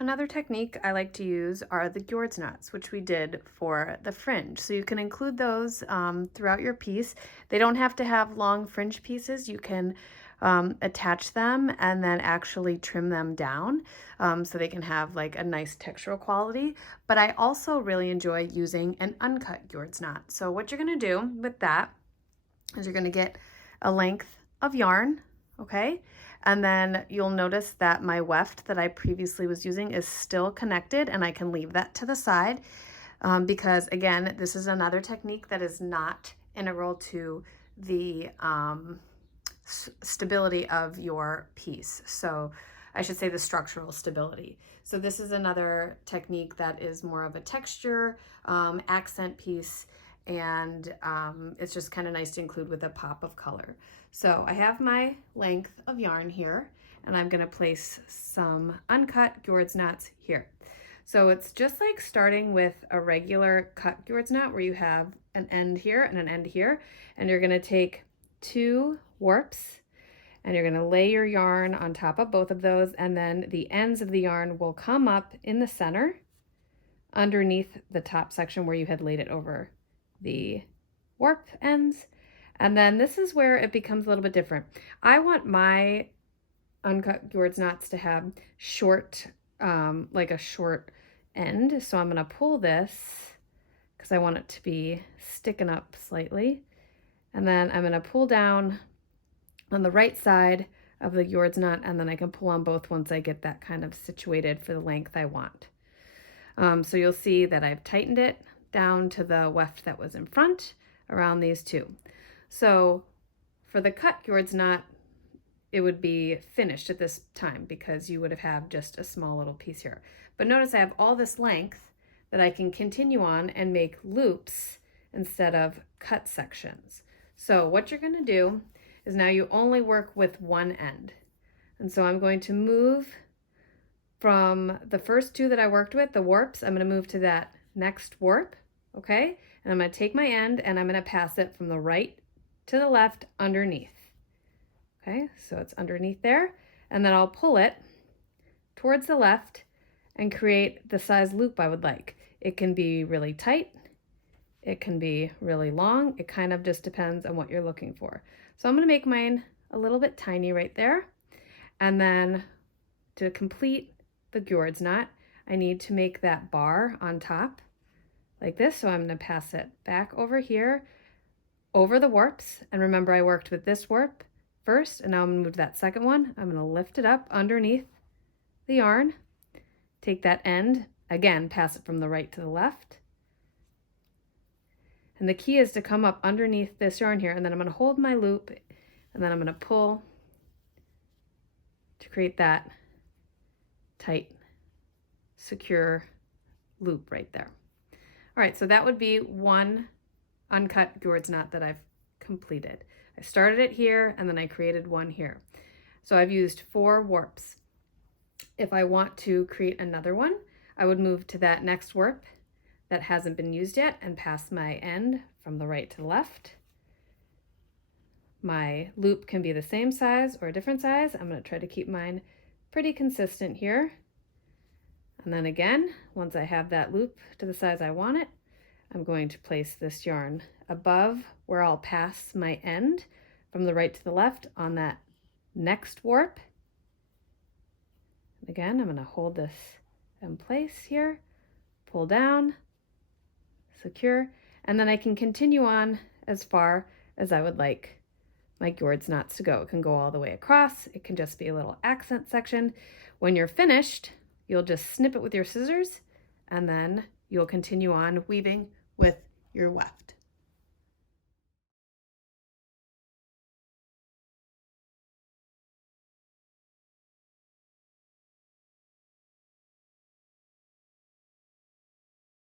Another technique I like to use are the Ghiordes knots, which we did for the fringe. So you can include those throughout your piece. They don't have to have long fringe pieces. You can attach them and then actually trim them down so they can have like a nice textural quality. But I also really enjoy using an uncut Ghiordes knot. So what you're going to do with that is you're going to get a length of yarn, okay? And then you'll notice that my weft that I previously was using is still connected, and I can leave that to the side because, again, this is another technique that is not integral to the stability of your piece. So I should say the structural stability. So this is another technique that is more of a texture accent piece, and it's just kind of nice to include with a pop of color. So I have my length of yarn here, and I'm going to place some uncut Ghiordes knots here. So it's just like starting with a regular cut Ghiordes knot where you have an end here and an end here, and you're going to take 2 warps and you're going to lay your yarn on top of both of those, and then the ends of the yarn will come up in the center underneath the top section where you had laid it over the warp ends. And then this is where it becomes a little bit different. I want my uncut Ghiordes knots to have short, like a short end. So I'm going to pull this because I want it to be sticking up slightly. And then I'm going to pull down on the right side of the Ghiordes knot, and then I can pull on both once I get that kind of situated for the length I want. So you'll see that I've tightened it down to the weft that was in front around these two. So for the cut Ghiordes knot, it would be finished at this time because you would have had just a small little piece here. But notice I have all this length that I can continue on and make loops instead of cut sections. So what you're going to do is now you only work with one end. And so I'm going to move from the first 2 that I worked with, the warps, I'm going to move to that next warp, okay? And I'm going to take my end and I'm going to pass it from the right to the left underneath. Okay, so it's underneath there, and then I'll pull it towards the left and create the size loop I would like. It can be really tight, it can be really long, it kind of just depends on what you're looking for. So I'm going to make mine a little bit tiny right there, and then to complete the Ghiordes knot, I need to make that bar on top like this. So I'm going to pass it back over here over the warps, and remember I worked with this warp first, and now I'm going to move to that second one. I'm going to lift it up underneath the yarn, take that end, again pass it from the right to the left, and the key is to come up underneath this yarn here, and then I'm going to hold my loop, and then I'm going to pull to create that tight, secure loop right there. All right, so that would be one uncut Ghiordes knot that I've completed. I started it here and then I created one here. So I've used 4 warps. If I want to create another one, I would move to that next warp that hasn't been used yet and pass my end from the right to the left. My loop can be the same size or a different size. I'm going to try to keep mine pretty consistent here. And then again, once I have that loop to the size I want it, I'm going to place this yarn above where I'll pass my end from the right to the left on that next warp. And again, I'm going to hold this in place here, pull down, secure, and then I can continue on as far as I would like my Ghiordes knots to go. It can go all the way across. It can just be a little accent section. When you're finished, you'll just snip it with your scissors, and then you'll continue on weaving with your weft.